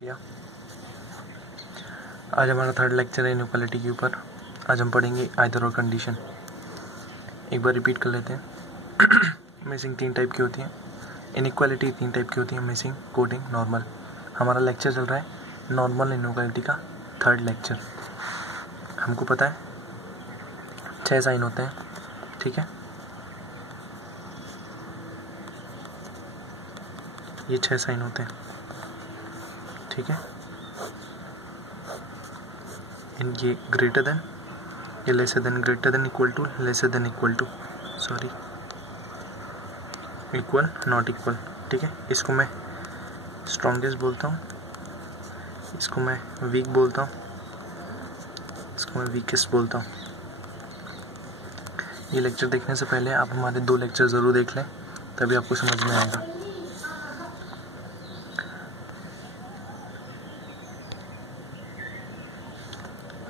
या आज हमारा थर्ड लेक्चर है इनइक्वालिटी के ऊपर। आज हम पढ़ेंगे आइदर और कंडीशन। एक बार रिपीट कर लेते हैं। मिसिंग 3 टाइप की होती है, इनइक्वालिटी 3 टाइप की होती है, मिसिंग, कोडिंग, नॉर्मल। हमारा लेक्चर चल रहा है नॉर्मल इनइक्वालिटी का थर्ड लेक्चर। हमको पता है 6 साइन होते हैं, ठीक है। ये 6 साइन होते हैं, ठीक है। ये ग्रेटर देन, ये lesser than, greater than, equal to, lesser than, equal to, sorry, equal, not equal, ठीक है। इसको मैं स्ट्रॉन्गेस्ट बोलता हूँ, इसको मैं वीक बोलता हूँ, इसको मैं वीकेस्ट बोलता हूँ। ये लेक्चर देखने से पहले आप हमारे 2 लेक्चर ज़रूर देख लें, तभी आपको समझ में आएगा।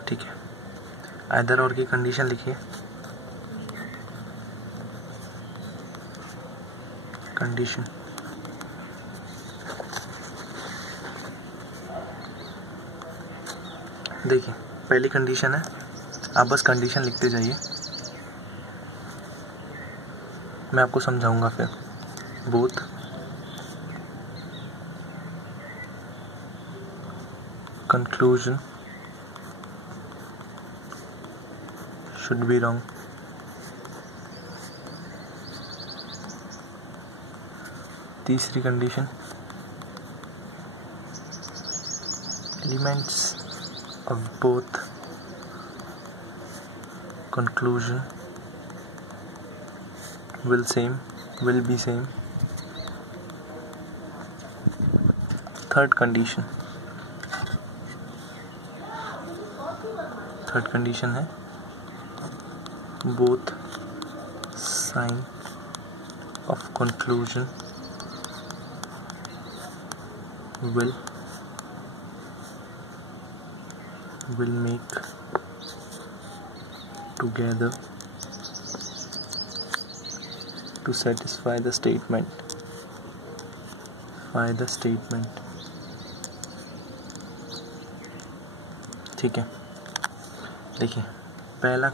ठीक है, आइदर और की कंडीशन लिखिए। कंडीशन देखिए, पहली कंडीशन है, आप बस कंडीशन लिखते जाइए, मैं आपको समझाऊंगा फिर। Both conclusion should be wrong. तीसरी condition, elements of both conclusion will be same. third condition है both sign of conclusion will make together to satisfy the statement. ठीक है, देखिए पहला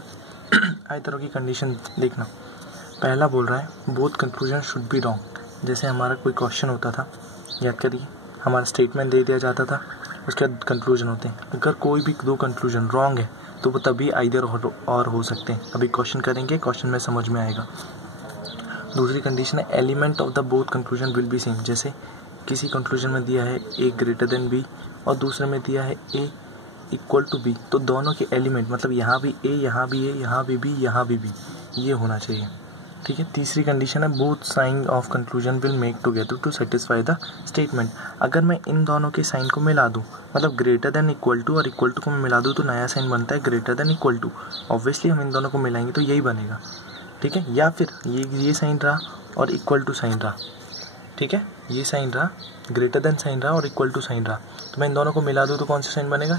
आइदर की कंडीशन देखना। पहला बोल रहा है both conclusion should be wrong. जैसे हमारा कोई क्वेश्चन होता था, याद करिए, हमारा स्टेटमेंट दे दिया जाता था, उसके बाद कंक्लूजन होते हैं। अगर कोई भी 2 कंक्लूजन रॉन्ग है तो वो तभी आइदर और हो सकते हैं। अभी क्वेश्चन करेंगे, क्वेश्चन में समझ में आएगा। दूसरी कंडीशन है element of the both conclusion will be same. जैसे किसी कंक्लूजन में दिया है ए ग्रेटर देन बी और दूसरे में दिया है ए इक्वल टू बी, तो दोनों के एलिमेंट, मतलब यहाँ भी ए, यहाँ भी ए, यहाँ भी बी, यहाँ भी बी, ये होना चाहिए, ठीक है। तीसरी कंडीशन है both sign of conclusion will make together to satisfy the statement. अगर मैं इन दोनों के साइन को मिला दूँ, मतलब ग्रेटर देन, इक्वल टू और इक्वल टू को मैं मिला दूँ, तो नया साइन बनता है greater than, equal to. Obviously हम इन दोनों को मिलाएंगे तो यही बनेगा, ठीक है। या फिर ये साइन रहा और इक्वल टू साइन रहा, ठीक है, ये साइन रहा, ग्रेटर देन साइन रहा और इक्वल टू साइन रहा, तो मैं इन दोनों को मिला दूँ तो कौन सा साइन बनेगा?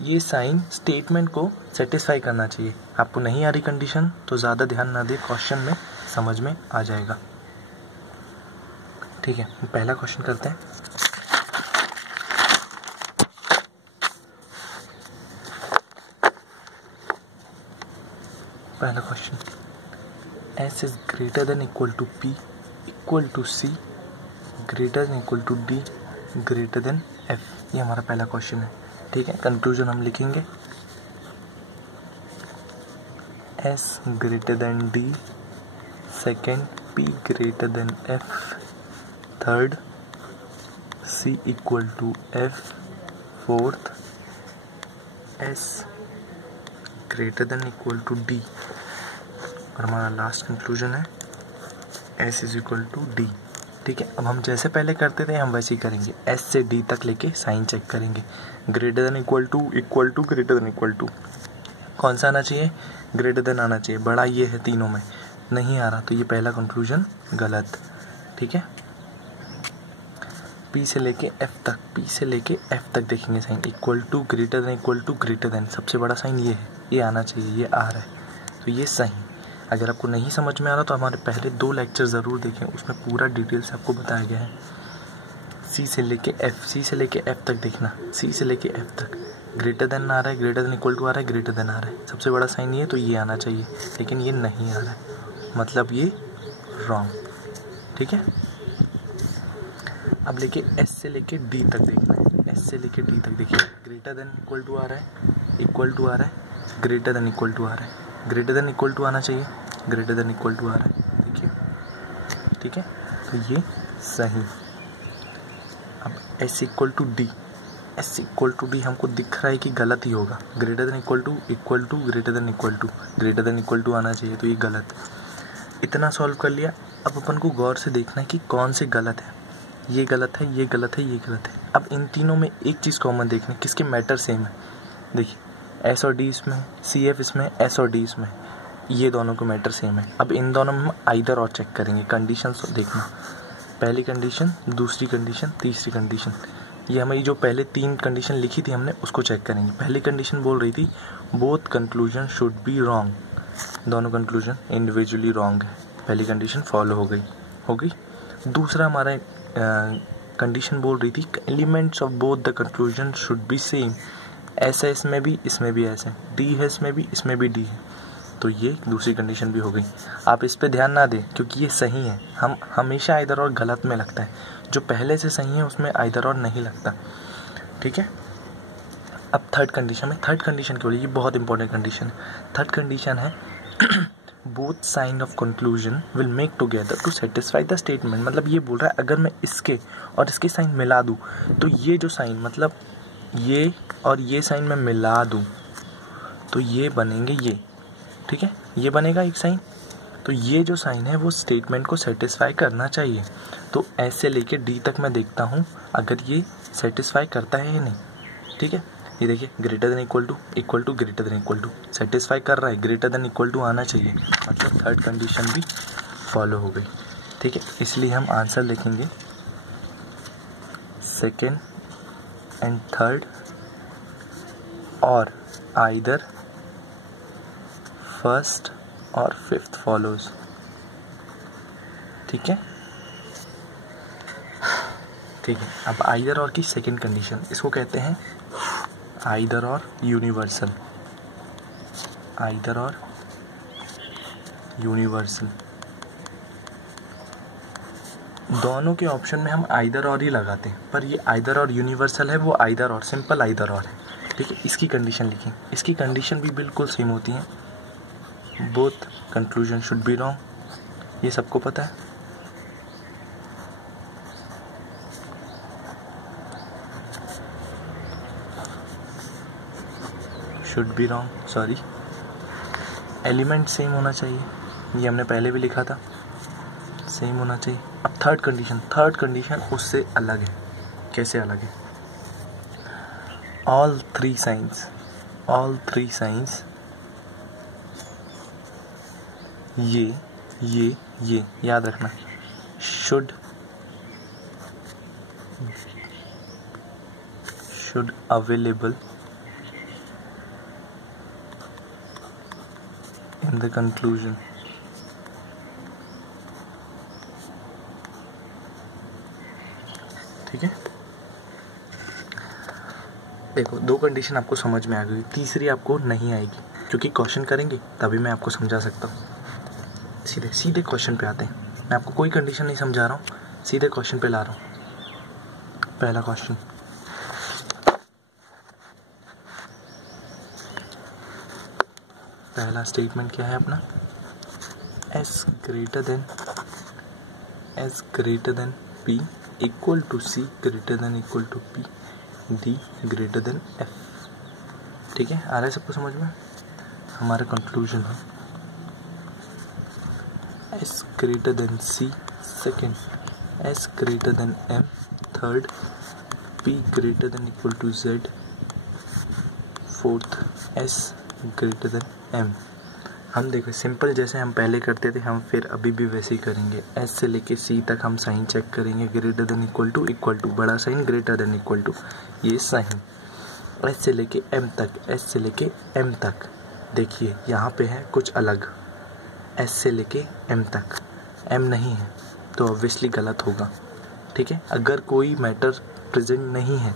ये साइन स्टेटमेंट को सेटिस्फाई करना चाहिए। आपको नहीं आ रही कंडीशन तो ज़्यादा ध्यान ना दे, क्वेश्चन में समझ में आ जाएगा, ठीक है। पहला क्वेश्चन करते हैं। पहला question, S is greater than equal to P equal to C greater than equal to D greater than F। ये हमारा पहला क्वेश्चन है, ठीक है। कंक्लूजन हम लिखेंगे S greater than D, second P greater than F, third C equal to F, fourth S greater than equal to D, और हमारा लास्ट कंक्लूजन है S is equal to D, ठीक है। अब हम जैसे पहले करते थे हम वैसे ही करेंगे, S से D तक लेके साइन चेक करेंगे। Greater than equal to, equal to, greater than equal to, कौन सा आना चाहिए? ग्रेटर देन आना चाहिए, बड़ा ये है तीनों में, नहीं आ रहा तो ये पहला कंक्लूजन गलत, ठीक है। P से लेके F तक देखेंगे sign, equal to, greater than, equal to, greater than, सबसे बड़ा साइन ये है, ये आना चाहिए, ये आ रहा है, तो ये सही। अगर आपको नहीं समझ में आ रहा तो हमारे पहले 2 लेक्चर ज़रूर देखें, उसमें पूरा डिटेल से आपको बताया गया है। सी से लेके एफ तक देखना, सी से लेके एफ तक ग्रेटर देन आ रहा है, ग्रेटर देन इक्वल टू आ रहा है, ग्रेटर देन आ रहा है, सबसे बड़ा साइन ये, तो ये आना चाहिए, लेकिन ये नहीं आ रहा है, मतलब ये रॉन्ग। ठीक है, अब लेके एस से लेके डी तक देखना है, एस से लेके डी तक देखिए, ग्रेटर देन इक्वल टू आ रहा है, इक्वल टू आ रहा है, ग्रेटर देन इक्वल टू आ रहा है, ग्रेटर देन इक्वल टू आना चाहिए, ग्रेटर देन इक्वल टू आ रहा है, देखिए। ठीक है, तो ये सही। अब S equal to D, S equal to D हमको दिख रहा है कि गलत ही होगा, greater than equal to greater than equal to, greater than equal to आना चाहिए, तो ये गलत। इतना सॉल्व कर लिया। अब अपन को गौर से देखना है कि कौन से गलत है, ये गलत है, ये गलत है, ये गलत है। अब इन तीनों में एक चीज़ कॉमन देखना, किसके मैटर सेम है। देखिए एस और डी इसमें है, सी एफ इसमें है, एस और डी इसमें है, ये दोनों को मैटर सेम है। अब इन दोनों में हम आइदर और चेक करेंगे, कंडीशंस देखना, पहली कंडीशन, दूसरी कंडीशन, तीसरी कंडीशन, ये हमें जो पहले 3 कंडीशन लिखी थी हमने उसको चेक करेंगे। पहली कंडीशन बोल रही थी both conclusion should be wrong, दोनों कंक्लूजन इंडिविजुअली रॉन्ग है, पहली कंडीशन फॉलो हो गई। दूसरा हमारा कंडीशन बोल रही थी elements of both the conclusion should be same, ऐसा इसमें भी ऐसे, डी है इसमें भी, इसमें भी डी है, तो ये दूसरी कंडीशन भी हो गई। आप इस पे ध्यान ना दें क्योंकि ये सही है, हम हमेशा आइदर और गलत में लगता है, जो पहले से सही है उसमें आइदर और नहीं लगता। ठीक है, अब थर्ड कंडीशन में, थर्ड कंडीशन क्या बोली, ये बहुत इंपॉर्टेंट कंडीशन है। थर्ड कंडीशन है both sign of conclusion will make together to satisfy the statement, मतलब ये बोल रहा है अगर मैं इसके और इसके साइन मिला दूँ तो ये जो साइन, मतलब ये और ये साइन मैं मिला दूँ तो ये बनेंगे ये। ठीक है, ये बनेगा एक साइन, तो ये जो साइन है वो स्टेटमेंट को सेटिस्फाई करना चाहिए। तो एस से लेके डी तक मैं देखता हूँ अगर ये सेटिस्फाई करता है या नहीं। ठीक है, ये देखिए greater than equal to greater than equal to satisfy कर रहा है, ग्रेटर देन इक्वल टू आना चाहिए, मतलब थर्ड कंडीशन भी फॉलो हो गई। ठीक है, इसलिए हम आंसर लिखेंगे सेकेंड एंड थर्ड और आइदर फर्स्ट और फिफ्थ फॉलोज। ठीक है, ठीक है। अब आइदर और की सेकंड कंडीशन, इसको कहते हैं आइदर और यूनिवर्सल, आइदर और यूनिवर्सल। दोनों के ऑप्शन में हम आइदर और ही लगाते हैं, पर ये आइदर और यूनिवर्सल है, वो आइदर और सिंपल आइदर और है। ठीक है, इसकी कंडीशन लिखें, इसकी कंडीशन भी बिल्कुल सेम होती है, both conclusion should be wrong, ये सबको पता है। Should be wrong, sorry, element same होना चाहिए, ये हमने पहले भी लिखा था, सेम होना चाहिए। अब थर्ड कंडीशन उससे अलग है। कैसे अलग है? ऑल थ्री साइंस ये याद रखना, should available in the conclusion। ठीक है, देखो 2 कंडीशन आपको समझ में आ गई, तीसरी आपको नहीं आएगी क्योंकि क्वेश्चन करेंगे तभी मैं आपको समझा सकता हूँ। सीधे क्वेश्चन पे आते हैं, मैं आपको कोई कंडीशन नहीं समझा रहा हूँ, सीधे क्वेश्चन पे ला रहा हूँ। पहला क्वेश्चन, पहला स्टेटमेंट क्या है अपना, S greater than P equal to C greater than equal to P D greater than F. ठीक है, आ रहा है सबको समझ में? हमारा कंक्लूजन है S greater than C second, S greater than M third, P greater than equal to Z fourth, S greater than M. हम देखो सिंपल जैसे हम पहले करते थे हम फिर अभी भी वैसे ही करेंगे। एस से लेके सी तक हम साइन चेक करेंगे, ग्रेटर देन इक्वल टू बड़ा sign greater than equal to, ये साइन। एस से लेके एम तक देखिए यहाँ पे है कुछ अलग, एस से लेके एम तक, एम नहीं है तो ऑब्वियसली गलत होगा। ठीक है। अगर कोई मैटर प्रेजेंट नहीं है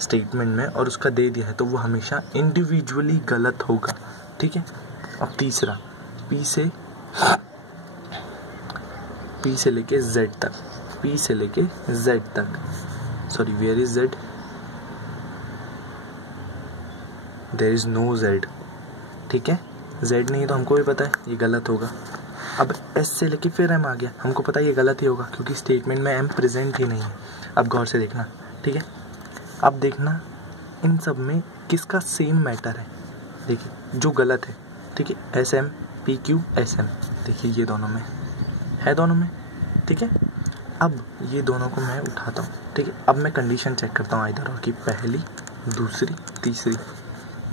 स्टेटमेंट में और उसका दे दिया है तो वो हमेशा इंडिविजुअली गलत होगा, ठीक है। अब तीसरा, पी से लेके जेड तक, पी से लेके जेड तक, sorry where is Z, there is no Z, ठीक है। जेड नहीं तो हमको भी पता है ये गलत होगा। अब एस से लेके फिर एम आ गया, हमको पता है ये गलत ही होगा क्योंकि स्टेटमेंट में एम प्रेजेंट ही नहीं है। अब गौर से देखना, ठीक है। अब देखना इन सब में किसका सेम मैटर है, देखिए जो गलत है, ठीक है। S M P Q S M, देखिए ये दोनों में है, दोनों में, ठीक है। अब ये दोनों को मैं उठाता हूँ, ठीक है। अब मैं कंडीशन चेक करता हूँ इधर और की, पहली, दूसरी, तीसरी।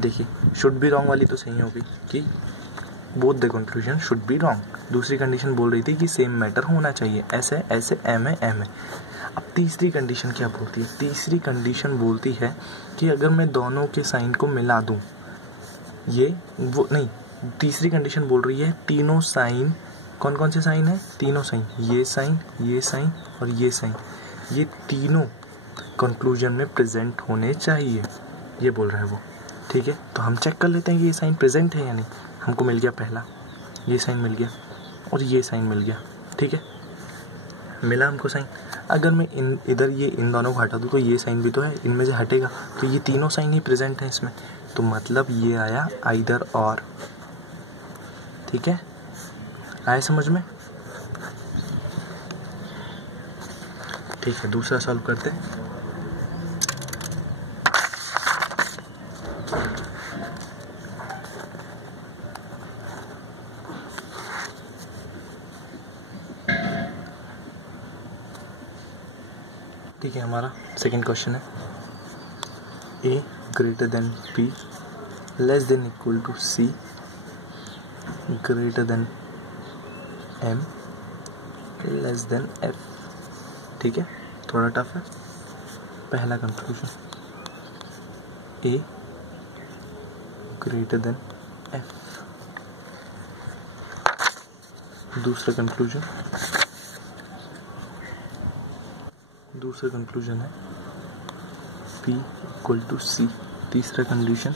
देखिए शुड बी रॉन्ग वाली तो सही हो गई कि both the conclusion should be wrong. दूसरी कंडीशन बोल रही थी कि सेम मैटर होना चाहिए, ऐसे ऐसे एम है एम है। अब तीसरी कंडीशन क्या बोलती है, तीसरी कंडीशन बोलती है कि अगर मैं दोनों के साइन को मिला दूं, ये वो नहीं, तीसरी कंडीशन बोल रही है तीनों साइन, कौन कौन से साइन है, तीनों साइन, ये साइन और ये साइन, ये तीनों कंक्लूजन में प्रेजेंट होने चाहिए, ये बोल रहा है वो, ठीक है। तो हम चेक कर लेते हैं कि ये साइन प्रेजेंट है या नहीं। हमको मिल गया पहला, ये साइन मिल गया और ये साइन मिल गया, ठीक है, मिला हमको साइन। अगर मैं इधर ये इन दोनों को हटा दूँ तो ये साइन भी तो है, इनमें से हटेगा तो ये तीनों साइन ही प्रेजेंट है इसमें, तो मतलब ये आया आइदर और, ठीक है। आया समझ में, ठीक है। दूसरा सॉल्व करते हैं। ठीक है, हमारा सेकंड क्वेश्चन है, ए greater than P less than equal to C greater than M less than F, ठीक है। थोड़ा टफ है। पहला कंक्लूजन, ए ग्रेटर देन एफ। दूसरा कंक्लूजन है P इक्वल टू C। तीसरा condition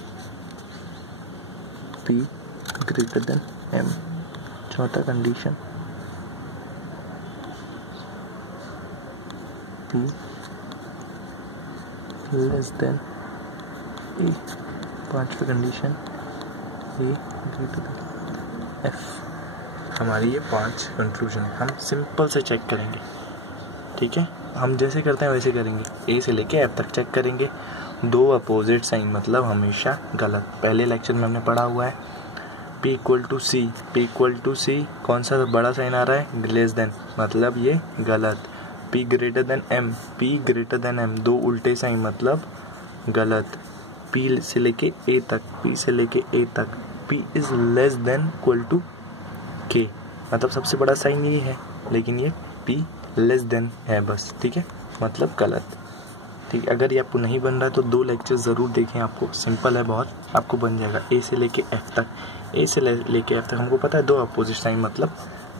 P greater then M। चौथा condition P less than A। पांचवा condition A greater than F। हमारी ये 5 कंक्लूजन है। हम सिंपल से चेक करेंगे, ठीक है। हम जैसे करते हैं वैसे करेंगे, ए से लेके एफ तक चेक करेंगे। दो अपोजिट साइन मतलब हमेशा गलत। पहले लेक्चर में हमने पढ़ा हुआ है P equal to C, P equal to C कौन सा बड़ा साइन आ रहा है, लेस देन, मतलब ये गलत। P greater then M, P greater then M दो उल्टे साइन मतलब गलत। P से लेके A तक, P से लेके A तक P is less than equal to K, मतलब सबसे बड़ा साइन ये है लेकिन ये P लेस देन है बस, ठीक है, मतलब गलत, ठीक है। अगर ये आपको नहीं बन रहा है तो 2 लेक्चर ज़रूर देखें, आपको सिंपल है बहुत, आपको बन जाएगा। ए से लेके एफ तक, ए से लेके एफ तक हमको पता है दो अपोजिट साइन मतलब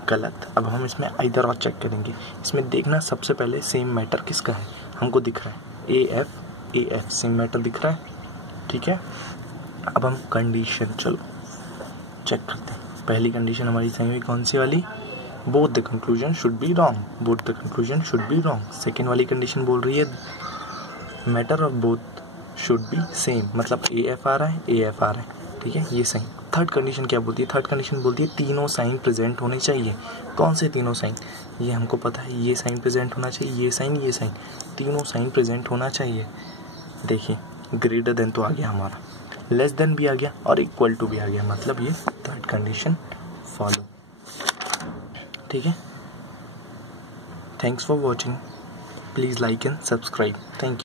गलत। अब हम इसमें आइदर और चेक करेंगे। इसमें देखना सबसे पहले सेम मैटर किसका है, हमको दिख रहा है ए एफ सेम मैटर दिख रहा है, ठीक है। अब हम कंडीशन चलो चेक करते हैं। पहली कंडीशन हमारी सही हुई कौन सी वाली, both the conclusion should be wrong, both the conclusion should be wrong. Second वाली कंडीशन बोल रही है matter of both should be same, मतलब ए एफ आ रहा है, ठीक है, ये सही। थर्ड कंडीशन क्या बोलती है, थर्ड कंडीशन बोलती है तीनों साइन प्रेजेंट होने चाहिए। कौन से तीनों साइन, ये हमको पता है, ये साइन प्रेजेंट होना चाहिए, ये साइन, तीनों साइन प्रेजेंट होना चाहिए। देखिए ग्रेटर देन तो आ गया हमारा, लेस देन भी आ गया और इक्वल टू भी आ गया, मतलब ये थर्ड कंडीशन फॉलो, ठीक है। Thanks for watching, please like and subscribe, thank you.